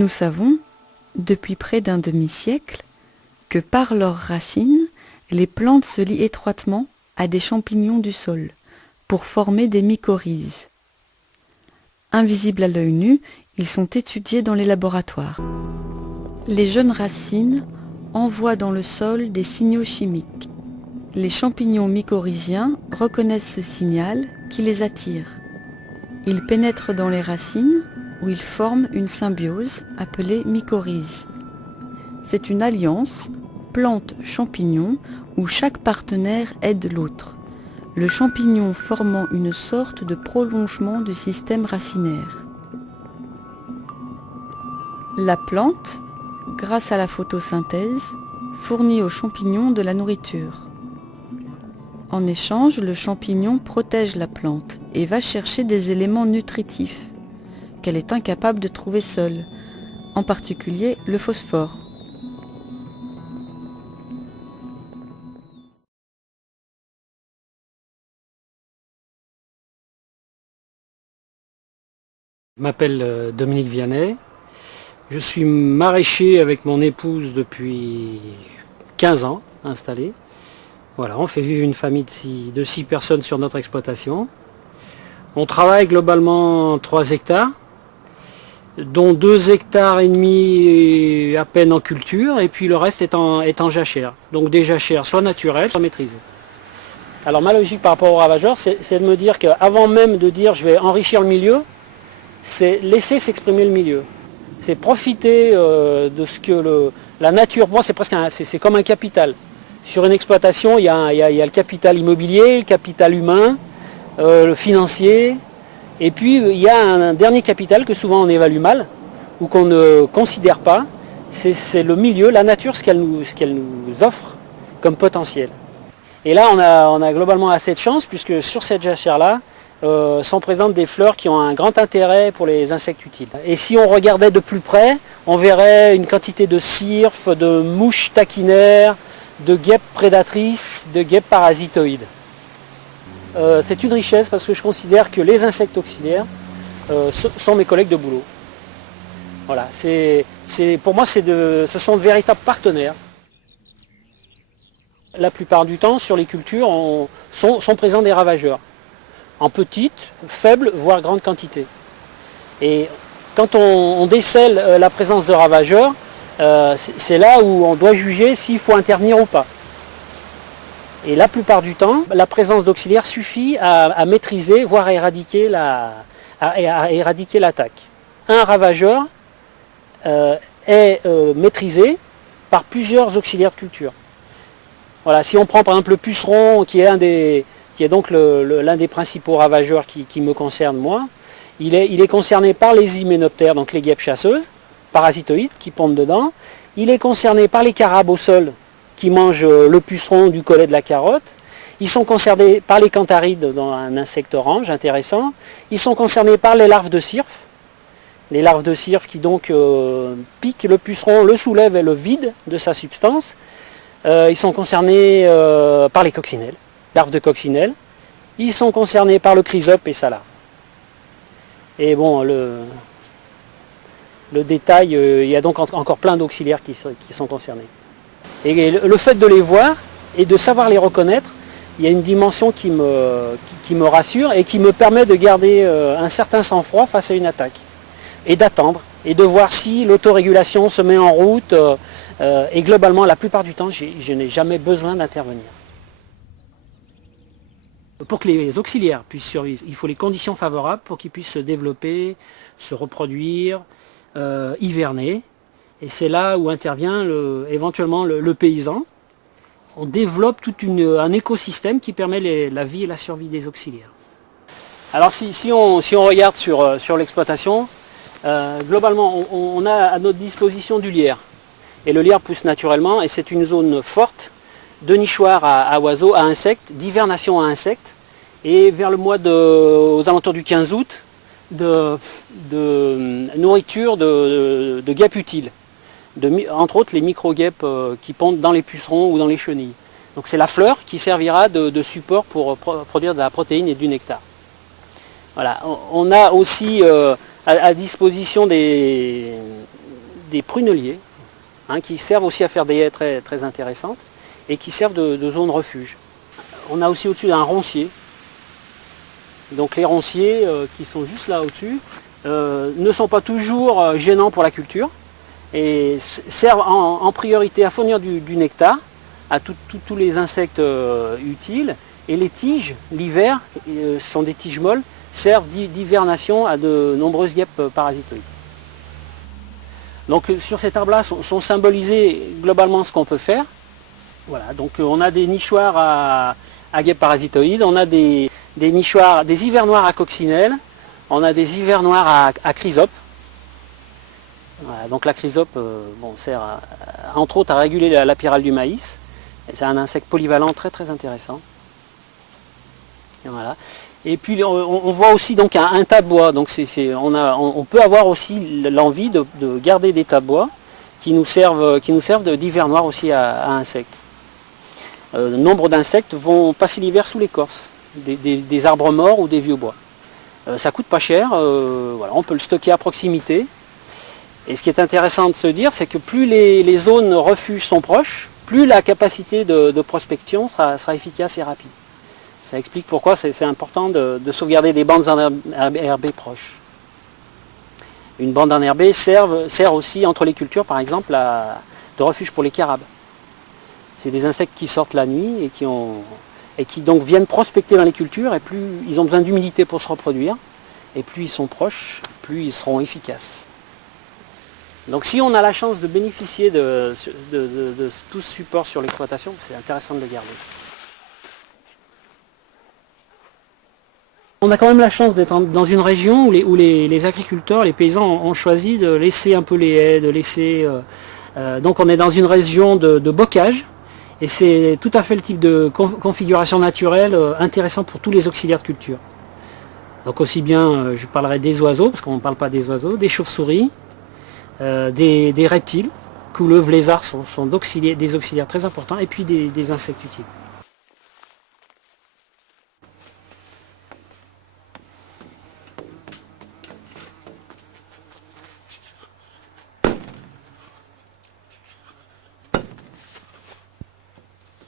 Nous savons, depuis près d'un demi-siècle, que par leurs racines, les plantes se lient étroitement à des champignons du sol pour former des mycorhizes. Invisibles à l'œil nu, ils sont étudiés dans les laboratoires. Les jeunes racines envoient dans le sol des signaux chimiques. Les champignons mycorhiziens reconnaissent ce signal qui les attire. Ils pénètrent dans les racines où ils forment une symbiose appelée mycorhize. C'est une alliance plante-champignon où chaque partenaire aide l'autre, le champignon formant une sorte de prolongement du système racinaire. La plante, grâce à la photosynthèse, fournit aux champignons de la nourriture. En échange, le champignon protège la plante et va chercher des éléments nutritifs qu'elle est incapable de trouver seule, en particulier le phosphore. Je m'appelle Dominique Vianney. Je suis maraîcher avec mon épouse depuis 15 ans installé. Voilà, on fait vivre une famille de 6 personnes sur notre exploitation. On travaille globalement 3 hectares, dont 2 hectares et demi à peine en culture, et puis le reste est en jachère. Donc des jachères soit naturelles, soit maîtrisées. Alors ma logique par rapport aux ravageurs, c'est de me dire qu'avant même de dire je vais enrichir le milieu, c'est laisser s'exprimer le milieu. C'est profiter de ce que la nature, pour moi c'est comme un capital. Sur une exploitation, il y a le capital immobilier, le capital humain, le financier, et puis il y a un dernier capital que souvent on évalue mal, ou qu'on ne considère pas, c'est le milieu, la nature, ce qu'elle nous offre comme potentiel. Et là on a globalement assez de chance, puisque sur cette jachère-là, sont présentes des fleurs qui ont un grand intérêt pour les insectes utiles. Et si on regardait de plus près, on verrait une quantité de cirphes, de mouches taquinaires, de guêpes prédatrices, de guêpes parasitoïdes. C'est une richesse parce que je considère que les insectes auxiliaires sont mes collègues de boulot. Voilà, pour moi ce sont de véritables partenaires. La plupart du temps, sur les cultures, sont présents des ravageurs. En petite, faible, voire grande quantité. Et quand on décèle la présence de ravageurs, c'est là où on doit juger s'il faut intervenir ou pas. Et la plupart du temps, la présence d'auxiliaires suffit à maîtriser, voire à éradiquer l'attaque. Un ravageur est maîtrisé par plusieurs auxiliaires de culture. Voilà, si on prend par exemple le puceron, qui est donc l'un des principaux ravageurs qui me concerne moi, il est concerné par les hyménoptères, donc les guêpes chasseuses, parasitoïdes qui pondent dedans. Il est concerné par les carabes au sol qui mangent le puceron du collet de la carotte. Ils sont concernés par les cantharides, dans un insecte orange intéressant. Ils sont concernés par les larves de cirphe. Les larves de cirphe qui donc piquent le puceron, le soulèvent et le vident de sa substance. Ils sont concernés par les coccinelles, larves de coccinelles. Ils sont concernés par le chrysope et sa larve. Et bon, le détail, il y a donc encore plein d'auxiliaires qui sont concernés. Et le fait de les voir et de savoir les reconnaître, il y a une dimension qui me rassure et qui me permet de garder un certain sang-froid face à une attaque. Et d'attendre, et de voir si l'autorégulation se met en route. Et globalement, la plupart du temps, je n'ai jamais besoin d'intervenir. Pour que les auxiliaires puissent survivre, il faut les conditions favorables pour qu'ils puissent se développer, se reproduire, hiverner. Et c'est là où intervient éventuellement le paysan. On développe tout un écosystème qui permet la vie et la survie des auxiliaires. Alors si on regarde sur l'exploitation, globalement on a à notre disposition du lierre. Et le lierre pousse naturellement et c'est une zone forte de nichoirs à oiseaux, à insectes, d'hivernation à insectes. Et vers le mois aux alentours du 15 août, de nourriture de guêpes utiles. Entre autres les micro-guêpes qui pondent dans les pucerons ou dans les chenilles. Donc c'est la fleur qui servira de support pour produire de la protéine et du nectar. Voilà. On a aussi à disposition des des pruneliers, hein, qui servent aussi à faire des haies très, très intéressantes et qui servent de zone refuge. On a aussi au-dessus un roncier. Donc les ronciers qui sont juste là au-dessus ne sont pas toujours gênants pour la culture et servent en priorité à fournir du nectar à tous les insectes utiles. Et les tiges, l'hiver, sont des tiges molles, servent d'hivernation à de nombreuses guêpes parasitoïdes. Donc sur cet arbre-là sont symbolisés globalement ce qu'on peut faire. Voilà, donc on a des nichoirs à guêpes parasitoïdes, on a des nichoirs, des hivernoirs à coccinelle, on a des hivernoirs à chrysope. Voilà, donc la chrysope sert entre autres à réguler la pyrale du maïs. C'est un insecte polyvalent très très intéressant. Et voilà. Et puis on voit aussi donc un tas de bois. Donc on peut avoir aussi l'envie de garder des tas de bois qui nous servent d'hivernoir aussi à insectes. Nombre d'insectes vont passer l'hiver sous l'écorce des arbres morts ou des vieux bois. Ça coûte pas cher, voilà, on peut le stocker à proximité. Et ce qui est intéressant de se dire, c'est que plus les zones refuges sont proches, plus la capacité de prospection sera efficace et rapide. Ça explique pourquoi c'est important de sauvegarder des bandes enherbées proches. Une bande enherbée sert aussi entre les cultures, par exemple, de refuge pour les carabes. C'est des insectes qui sortent la nuit et qui donc viennent prospecter dans les cultures, et plus ils ont besoin d'humidité pour se reproduire, et plus ils sont proches, plus ils seront efficaces. Donc si on a la chance de bénéficier de tout ce support sur l'exploitation, c'est intéressant de le garder. On a quand même la chance d'être dans une région où les agriculteurs, les paysans ont choisi de laisser un peu les haies, de laisser... donc on est dans une région de bocage, et c'est tout à fait le type de configuration naturelle intéressant pour tous les auxiliaires de culture. Donc aussi bien, je parlerai des oiseaux, parce qu'on ne parle pas des oiseaux, des chauves-souris, des reptiles, couleuvres, lézards sont des auxiliaires très importants, et puis des insectes utiles.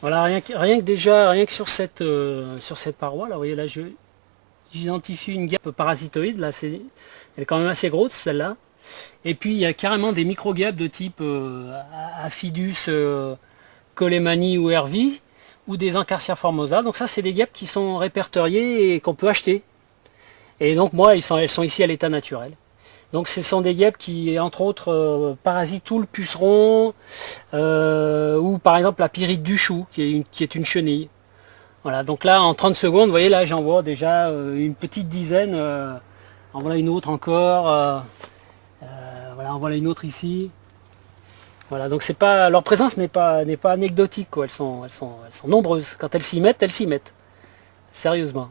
Voilà, rien que sur cette paroi, là, vous voyez, là, j'identifie une guêpe parasitoïde, là, elle est quand même assez grosse, celle-là. Et puis, il y a carrément des micro-guêpes de type Aphidus, Colemani ou Hervie, ou des Ancarcia formosa. Donc ça, c'est des guêpes qui sont répertoriées et qu'on peut acheter. Et donc, moi, elles sont ici à l'état naturel. Donc ce sont des guêpes qui, entre autres, parasitent tout le puceron, ou par exemple la pyrite du chou, qui est une chenille. Voilà, donc là, en 30 secondes, vous voyez, là, j'en vois déjà une petite dizaine. En voilà une autre encore. Voilà, en voilà une autre ici. Voilà, donc leur présence n'est pas anecdotique, quoi. Elles sont nombreuses. Quand elles s'y mettent, elles s'y mettent. Sérieusement.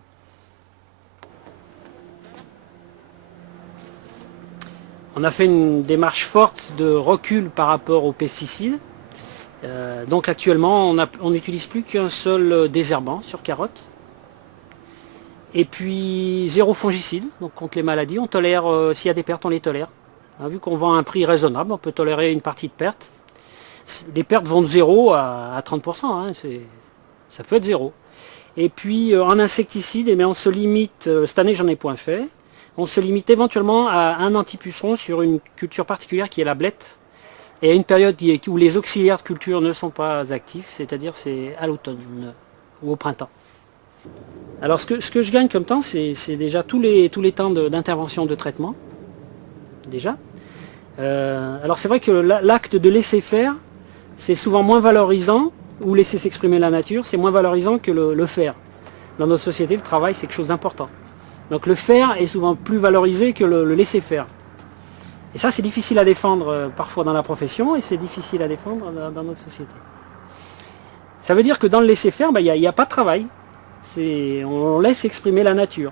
On a fait une démarche forte de recul par rapport aux pesticides. Donc actuellement, on n'utilise plus qu'un seul désherbant sur carottes. Et puis zéro fongicide, donc contre les maladies. On tolère, s'il y a des pertes, on les tolère. Hein, vu qu'on vend à un prix raisonnable, on peut tolérer une partie de perte. Les pertes vont de 0 à 30%, hein, ça peut être 0. Et puis en insecticide, eh bien, on se limite, cette année j'en ai point fait, on se limite éventuellement à un antipuceron sur une culture particulière qui est la blette, et à une période où les auxiliaires de culture ne sont pas actifs, c'est-à-dire c'est à l'automne ou au printemps. Alors ce que je gagne comme temps, c'est déjà tous les temps d'intervention de traitement, déjà. Alors c'est vrai que l'acte de laisser faire, c'est souvent moins valorisant, ou laisser s'exprimer la nature, c'est moins valorisant que le faire. Dans notre société, le travail, c'est quelque chose d'important. Donc le faire est souvent plus valorisé que le laisser faire. Et ça, c'est difficile à défendre parfois dans la profession, et c'est difficile à défendre dans notre société. Ça veut dire que dans le laisser faire, il n'y a pas de travail. On laisse exprimer la nature.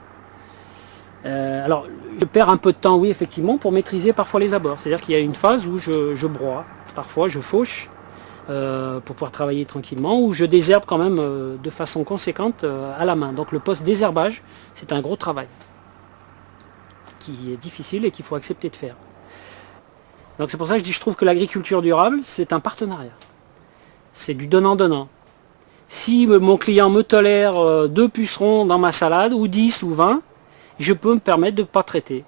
Alors, je perds un peu de temps, oui, effectivement, pour maîtriser parfois les abords. C'est-à-dire qu'il y a une phase où je broie, parfois je fauche, pour pouvoir travailler tranquillement, ou je désherbe quand même de façon conséquente à la main. Donc le post-désherbage, c'est un gros travail qui est difficile et qu'il faut accepter de faire. Donc c'est pour ça que je trouve que l'agriculture durable, c'est un partenariat. C'est du donnant-donnant. Si mon client me tolère 2 pucerons dans ma salade, ou 10 ou 20, je peux me permettre de ne pas traiter.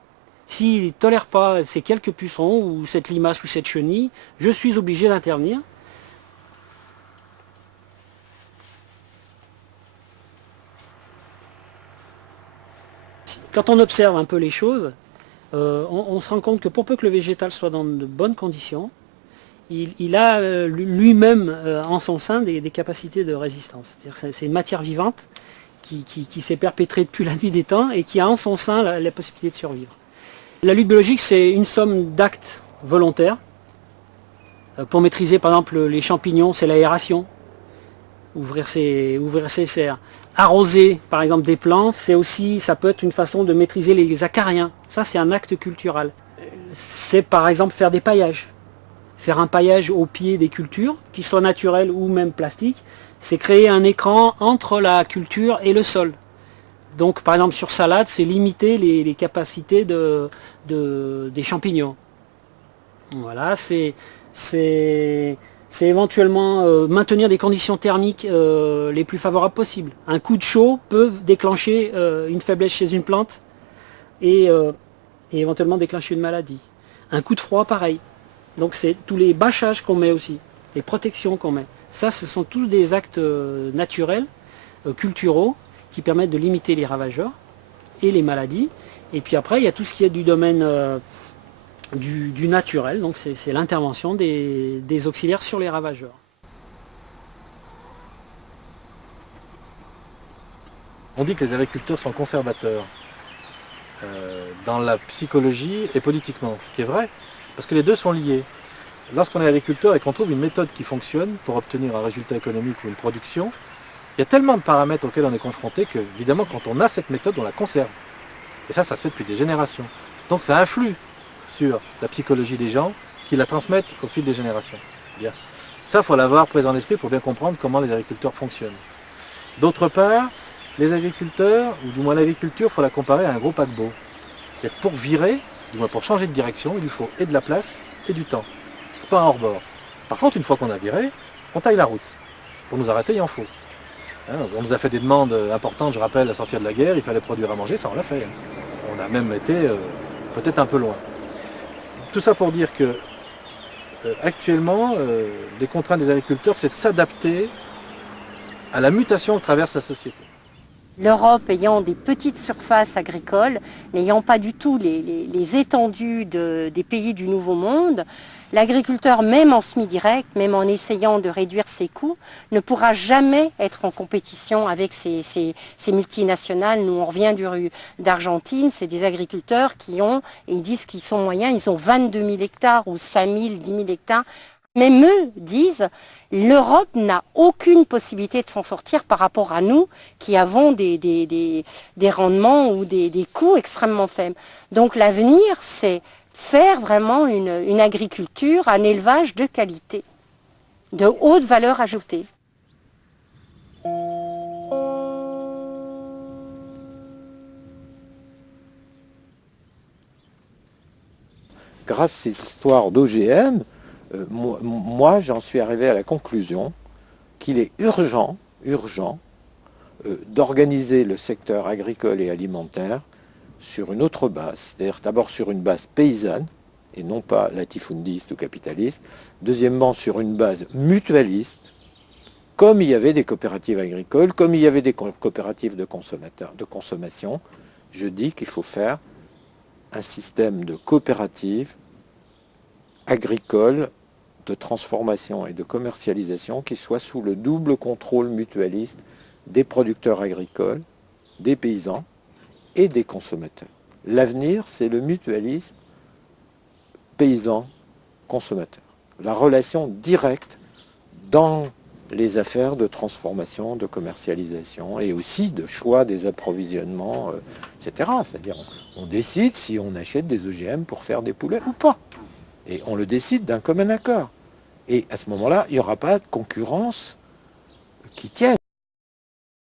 S'il ne tolère pas ces quelques pucerons, ou cette limace ou cette chenille, je suis obligé d'intervenir. Quand on observe un peu les choses, on se rend compte que pour peu que le végétal soit dans de bonnes conditions, il a lui-même en son sein des capacités de résistance. C'est une matière vivante qui s'est perpétrée depuis la nuit des temps et qui a en son sein la possibilité de survivre. La lutte biologique, c'est une somme d'actes volontaires. Pour maîtriser par exemple les champignons, c'est l'aération, ouvrir ses serres. Arroser par exemple des plants, ça peut être une façon de maîtriser les acariens. Ça, c'est un acte culturel. C'est par exemple faire des paillages. Faire un paillage au pied des cultures, qu'il soit naturel ou même plastique, c'est créer un écran entre la culture et le sol. Donc par exemple sur salade, c'est limiter les capacités des champignons. Voilà, c'est éventuellement maintenir des conditions thermiques les plus favorables possibles. Un coup de chaud peut déclencher une faiblesse chez une plante et éventuellement déclencher une maladie. Un coup de froid, pareil. Donc c'est tous les bâchages qu'on met aussi, les protections qu'on met. Ça, ce sont tous des actes naturels, culturaux, qui permettent de limiter les ravageurs et les maladies. Et puis après, il y a tout ce qui est du domaine du naturel, donc c'est l'intervention des auxiliaires sur les ravageurs. On dit que les agriculteurs sont conservateurs dans la psychologie et politiquement, ce qui est vrai, parce que les deux sont liés. Lorsqu'on est agriculteur et qu'on trouve une méthode qui fonctionne pour obtenir un résultat économique ou une production, il y a tellement de paramètres auxquels on est confronté que, évidemment, quand on a cette méthode, on la conserve. Et ça se fait depuis des générations. Donc ça influe sur la psychologie des gens qui la transmettent au fil des générations. Bien. Ça, il faut l'avoir présent en esprit pour bien comprendre comment les agriculteurs fonctionnent. D'autre part, les agriculteurs, ou du moins l'agriculture, il faut la comparer à un gros paquebot. Pour virer, du moins pour changer de direction, il lui faut et de la place et du temps. C'est pas un hors-bord. Par contre, une fois qu'on a viré, on taille la route. Pour nous arrêter, il en faut. On nous a fait des demandes importantes, je rappelle, à sortir de la guerre, il fallait produire à manger, ça on l'a fait. On a même été peut-être un peu loin. Tout ça pour dire que actuellement, les contraintes des agriculteurs, c'est de s'adapter à la mutation que traverse la société. L'Europe ayant des petites surfaces agricoles, n'ayant pas du tout les étendues des pays du Nouveau Monde, l'agriculteur, même en semi-direct, même en essayant de réduire ses coûts, ne pourra jamais être en compétition avec ces multinationales. Nous, on revient d'Argentine, c'est des agriculteurs qui ont, et ils disent qu'ils sont moyens, ils ont 22 000 hectares ou 5 000, 10 000 hectares. Même eux disent l'Europe n'a aucune possibilité de s'en sortir par rapport à nous qui avons des rendements ou des coûts extrêmement faibles. Donc l'avenir, c'est faire vraiment une agriculture, un élevage de qualité, de haute valeur ajoutée. Grâce à ces histoires d'OGM, moi, j'en suis arrivé à la conclusion qu'il est urgent d'organiser le secteur agricole et alimentaire sur une autre base, c'est-à-dire d'abord sur une base paysanne, et non pas latifundiste ou capitaliste, deuxièmement sur une base mutualiste, comme il y avait des coopératives agricoles, comme il y avait des coopératives de consommateurs, de consommation. Je dis qu'il faut faire un système de coopératives agricoles, de transformation et de commercialisation qui soit sous le double contrôle mutualiste des producteurs agricoles, des paysans et des consommateurs. L'avenir, c'est le mutualisme paysan-consommateur. La relation directe dans les affaires de transformation, de commercialisation et aussi de choix des approvisionnements, etc. C'est-à-dire on décide si on achète des OGM pour faire des poulets ou pas. Et on le décide d'un commun accord. Et à ce moment-là, il n'y aura pas de concurrence qui tienne.